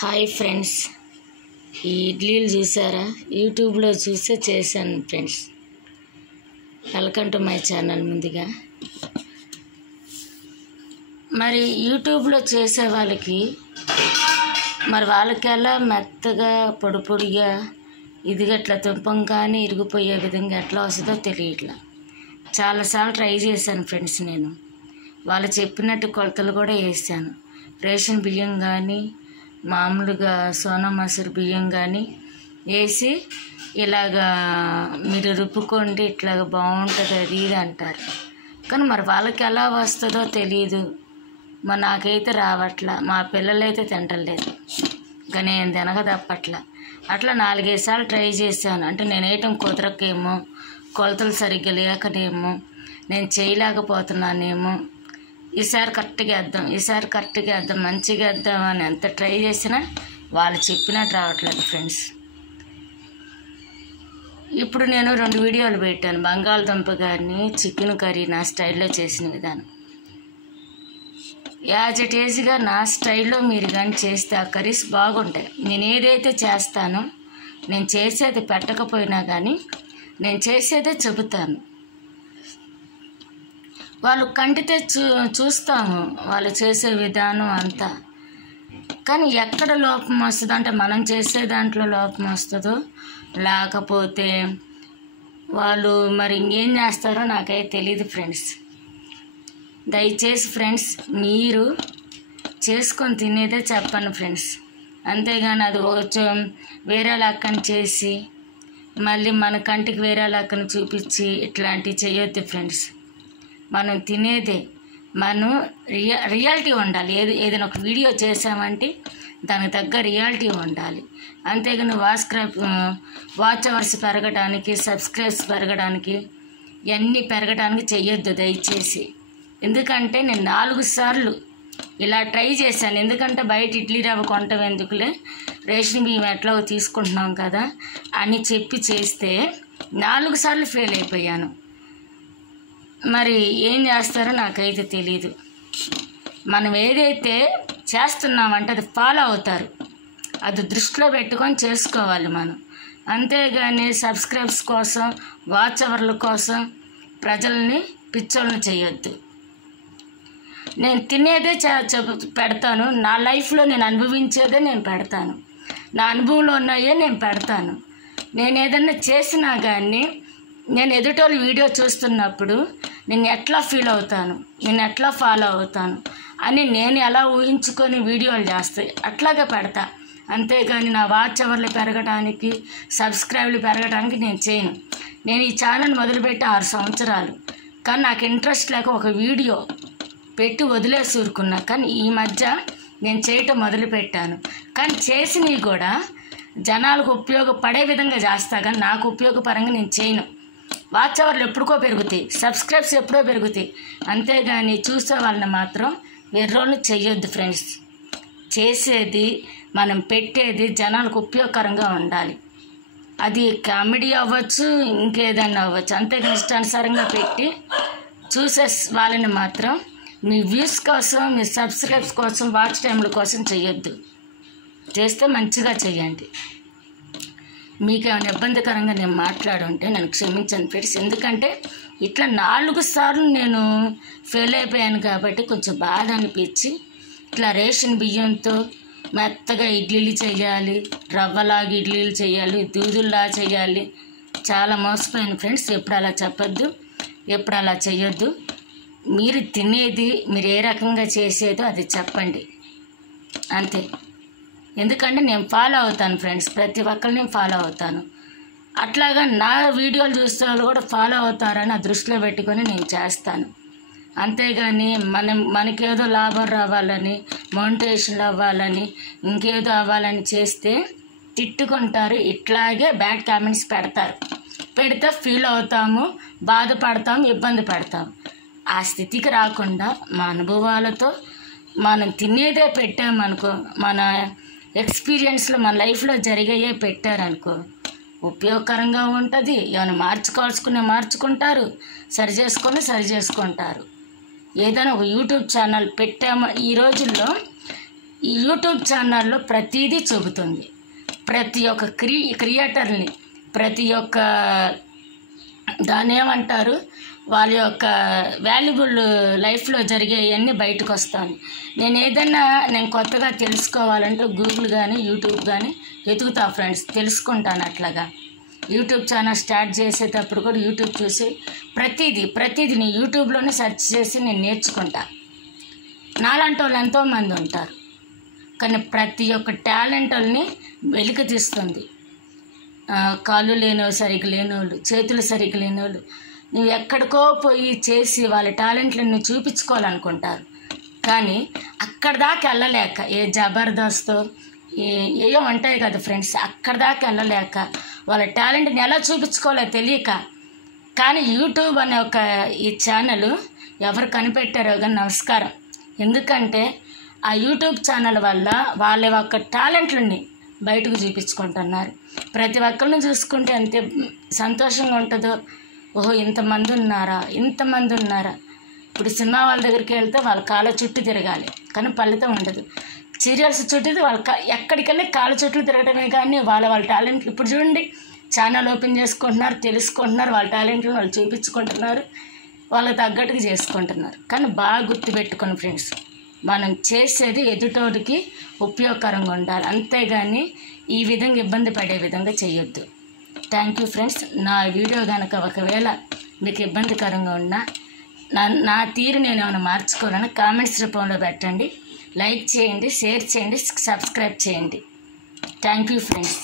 Hi friends, ఈ ఇడ్లీలు చూసారా? యూట్యూబ్లో చూసే చేశాను friends. Welcome to my channel. ముందుగా మరి యూట్యూబ్లో చేసే వాళ్ళకి వాళ్ళకెలా మెత్తగా పొడి పొడిగా ఇది అట్లా తుంపం కానీ ఇరిగిపోయే విధంగా ఎట్లా వస్తుందో తెలియట్లా. చాలాసార్లు ట్రై చేశాను ఫ్రెండ్స్. నేను వాళ్ళు చెప్పినట్టు కొలతలు కూడా వేసాను. రేషన్ బియ్యం కానీ మామూలుగా సోనా మసూరి బియ్యం కానీ వేసి ఇలాగా మీరు రుబ్బుకోండి, ఇట్లాగ బాగుంటుంది అది ఇది అంటారు. కానీ వాళ్ళకి ఎలా వస్తుందో తెలియదు. నాకైతే రావట్లా, మా పిల్లలైతే తింటలేదు. ఇంకా నేను తినక తప్పట్లా. అట్లా 4-5 సార్లు ట్రై చేశాను. అంటే నేను వేయటం కుదరకేమో, కొలతలు సరిగ్గా లేకనేమో, నేను చేయలేకపోతున్నానేమో. ఈసారి కరెక్ట్గా వేద్దాం, మంచిగా వేద్దాం అని ఎంత ట్రై చేసినా వాళ్ళు చెప్పినట్టు రావట్లేదు ఫ్రెండ్స్. ఇప్పుడు నేను 2 వీడియోలు పెట్టాను. బంగాళదుంప కానీ చికెన్ కర్రీ నా స్టైల్లో చేసిన విధానం. యాజ్ ఇట్ ఈజ్గా నా స్టైల్లో మీరు కానీ చేస్తే ఆ కర్రీస్ బాగుంటాయి. నేను ఏదైతే చేస్తానో, నేను చేసేది పెట్టకపోయినా కానీ నేను చేసేదే చెబుతాను. వాళ్ళు కంటితే చూస్తాము వాళ్ళు చేసే విధానం అంతా. కానీ ఎక్కడ లోపం వస్తుందో, అంటే మనం చేసే దాంట్లో లోపం వస్తుందో, లేకపోతే వాళ్ళు ఇంకేం చేస్తారో నాకైతే తెలియదు ఫ్రెండ్స్. దయచేసి ఫ్రెండ్స్, మీరు చేసుకొని తినేదే చెప్పండి ఫ్రెండ్స్. అంతేగాని అది కొంచెం వేరే లెక్కన చేసి మళ్ళీ మన కంటికి వేరే లెక్కన చూపించి ఇట్లాంటివి చేయొద్దు ఫ్రెండ్స్. మనం తినేదే రియాలిటీ ఉండాలి. ఏదైనా ఒక వీడియో చేసామంటే దానికి తగ్గ రియాలిటీ ఉండాలి. అంతేగాని వాచ్ అవర్స్ పెరగడానికి, సబ్స్క్రైబ్స్ పెరగడానికి, ఇవన్నీ పెరగడానికి చెయ్యొద్దు దయచేసి. ఎందుకంటే నేను 4 సార్లు ఇలా ట్రై చేశాను. ఎందుకంటే బయట ఇడ్లీ రవ్వ కొనటం ఎందుకులే, రేషన్ బియ్యం ఎట్లా తీసుకుంటున్నాం కదా అని చెప్పి చేస్తే 4 సార్లు ఫెయిల్ అయిపోయాను. ఏం చేస్తారో నాకైతే తెలీదు. మనం ఏదైతే చేస్తున్నామంటే అది ఫాలో అవుతారు. అది దృష్టిలో పెట్టుకొని చేసుకోవాలి మనం. అంతేగాని సబ్స్క్రైబ్స్ కోసం, వాచ్ అవర్ల కోసం ప్రజల్ని పిచ్చోళ్ళని చేయొద్దు. నేను తినేదే పెడతాను. నా లైఫ్లో నేను అనుభవించేదే నేను పెడతాను. నా అనుభవంలో ఉన్నాయే నేను పెడతాను. నేను ఏదన్నా చేసినా కానీ నేను ఎదుటోళ్ళు వీడియో చూస్తున్నప్పుడు నేను ఎట్లా ఫీల్ అవుతాను, నేను ఎట్లా ఫాలో అవుతాను అని నేను ఎలా ఊహించుకొని వీడియోలు చేస్తాయి అట్లాగే పెడతా. అంతేగాని నా వాచ్ అవర్లు పెరగడానికి, సబ్స్క్రైబ్లు పెరగడానికి నేను చేయను. నేను ఈ ఛానల్ మొదలుపెట్టి 6 సంవత్సరాలు. కానీ నాకు ఇంట్రెస్ట్ లేక ఒక వీడియో పెట్టి వదిలేసి ఊరుకున్నా. కానీ ఈ మధ్య నేను చేయటం మొదలుపెట్టాను. కానీ చేసినవి కూడా జనాలకు ఉపయోగపడే విధంగా చేస్తా, కానీ నాకు ఉపయోగపరంగా నేను చేయను. వాచ్ అవర్లు ఎప్పుడుకో పెరుగుతాయి, సబ్స్క్రైబ్స్ ఎప్పుడో పెరుగుతాయి. అంతేగాని చూసే వాళ్ళని మాత్రం ఎర్రోళ్ళు చెయ్యొద్దు ఫ్రెండ్స్. చేసేది, మనం పెట్టేది జనాలకు ఉపయోగకరంగా ఉండాలి. అది కామెడీ అవ్వచ్చు, ఇంకేదన్నా అవ్వచ్చు. అంతేగాని ఇష్టానుసారంగా పెట్టి చూసే వాళ్ళని మాత్రం మీ వ్యూస్ కోసం, మీ సబ్స్క్రైబ్స్ కోసం, వాచ్ టైంల కోసం చెయ్యొద్దు. చేస్తే మంచిగా చెయ్యండి. మీకు ఏమైనా ఇబ్బందికరంగా నేను మాట్లాడుంటే నన్ను క్షమించండి ఫ్రెండ్స్. ఎందుకంటే ఇట్లా 4 సార్లు నేను ఫెయిల్ అయిపోయాను కాబట్టి కొంచెం బాధ అనిపించి, ఇట్లా రేషన్ బియ్యంతో మెత్తగా ఇడ్లీలు చేయాలి, రవ్వలాగా ఇడ్లీలు చేయాలి, దూదుల్లా చేయాలి. చాలా మోసపోయాను ఫ్రెండ్స్. ఎప్పుడు అలా చెప్పొద్దు, ఎప్పుడు అలా చేయొద్దు. మీరు తినేది, మీరు ఏ రకంగా చేసేదో అది చెప్పండి అంతే. ఎందుకంటే నేను ఫాలో అవుతాను ఫ్రెండ్స్, ప్రతి ఒక్కరిని ఫాలో అవుతాను. అట్లాగా నా వీడియోలు చూస్తే వాళ్ళు కూడా ఫాలో అవుతారని ఆ దృష్టిలో పెట్టుకొని నేను చేస్తాను. అంతేగాని మనకేదో లాభం రావాలని, మోనిటైజేషన్ అవ్వాలని, ఇంకేదో అవ్వాలని చేస్తే తిట్టుకుంటారు. ఇట్లాగే బ్యాడ్ కామెంట్స్ పెడితే ఫీల్ అవుతాము, బాధపడతాము, ఇబ్బంది పడతాము. ఆ స్థితికి రాకుండా మా అనుభవాలతో మనం తినేదే పెట్టామనుకో, మన ఎక్స్పీరియన్స్లో మన లైఫ్లో జరిగాయే పెట్టారనుకో ఉపయోగకరంగా ఉంటుంది. ఏమైనా మార్చుకుంటారు, సరి చేసుకుంటారు. ఏదైనా ఒక యూట్యూబ్ ఛానల్ పెట్టాము. ఈ రోజుల్లో ఈ యూట్యూబ్ ఛానల్లో ప్రతిదీ చెబుతుంది. ప్రతి ఒక్క క్రియేటర్ని, ప్రతి ఒక్క దాన్ని ఏమంటారు, వాళ్ళ యొక్క వాల్యుబుల్ లైఫ్లో జరిగేవన్నీ బయటకు వస్తాను. నేను కొత్తగా తెలుసుకోవాలంటే గూగుల్ కానీ యూట్యూబ్ కానీ వెతుకుతా ఫ్రెండ్స్, తెలుసుకుంటాను. అట్లాగా యూట్యూబ్ ఛానల్ స్టార్ట్ చేసేటప్పుడు కూడా యూట్యూబ్ చూసి ప్రతిదీ నేను యూట్యూబ్లోనే సెర్చ్ చేసి నేను నేర్చుకుంటా. నాలాంటి వాళ్ళు ఎంతోమంది ఉంటారు, కానీ ప్రతి ఒక్క టాలెంట్ వాళ్ళని వెలికి తీస్తుంది. కాళ్ళు లేనివాళ్ళు, సరిగ్గా లేనివాళ్ళు, చేతులు సరిగ్గా లేనివాళ్ళు, నువ్వు ఎక్కడికో పోయి చేసి వాళ్ళ టాలెంట్లను చూపించుకోవాలనుకుంటారు. కానీ అక్కడ దాకా వెళ్ళలేక, ఏ జబర్దస్తో ఏయో ఉంటాయి కదా ఫ్రెండ్స్, అక్కడ దాకా వెళ్ళలేక వాళ్ళ టాలెంట్ని ఎలా చూపించుకోవాలో తెలియక, కానీ యూట్యూబ్ అనే ఒక ఈ ఛానల్ ఎవరు కనిపెట్టారో కానీ నమస్కారం. ఎందుకంటే ఆ యూట్యూబ్ ఛానల్ వల్ల వాళ్ళ యొక్క టాలెంట్లని బయటకు చూపించుకుంటున్నారు. ప్రతి ఒక్కరిని చూసుకుంటే అంతే సంతోషంగా ఉంటుందో, ఓహో ఇంతమంది ఉన్నారా. ఇప్పుడు సినిమా వాళ్ళ దగ్గరికి వెళ్తే వాళ్ళ కాళ్ళ చుట్టూ తిరగాలి, కానీ ఫలితం ఉండదు. సీరియల్స్ చుట్టూ ఎక్కడికి వెళ్ళి కాళ్ళ చుట్టూ తిరగడమే కానీ వాళ్ళ టాలెంట్లు. ఇప్పుడు చూడండి, ఛానల్ ఓపెన్ చేసుకుంటున్నారు, తెలుసుకుంటున్నారు, వాళ్ళ టాలెంట్లు వాళ్ళు చూపించుకుంటున్నారు, వాళ్ళకి తగ్గట్టుగా చేసుకుంటున్నారు. కానీ బాగా గుర్తుపెట్టుకోండి ఫ్రెండ్స్, మనం చేసేది ఎదుటోడికి ఉపయోగకరంగా ఉండాలి, అంతేగాని ఈ విధంగా ఇబ్బంది పడే విధంగా చేయొద్దు. Thank you friends. నా వీడియో కనుక ఒకవేళ మీకు ఇబ్బందికరంగా ఉన్నా, నా తీరు నేను ఏమైనా మార్చుకోవాలని కామెంట్స్ రూపంలో పెట్టండి. లైక్ చేయండి, షేర్ చేయండి, సబ్స్క్రైబ్ చేయండి. Thank you friends.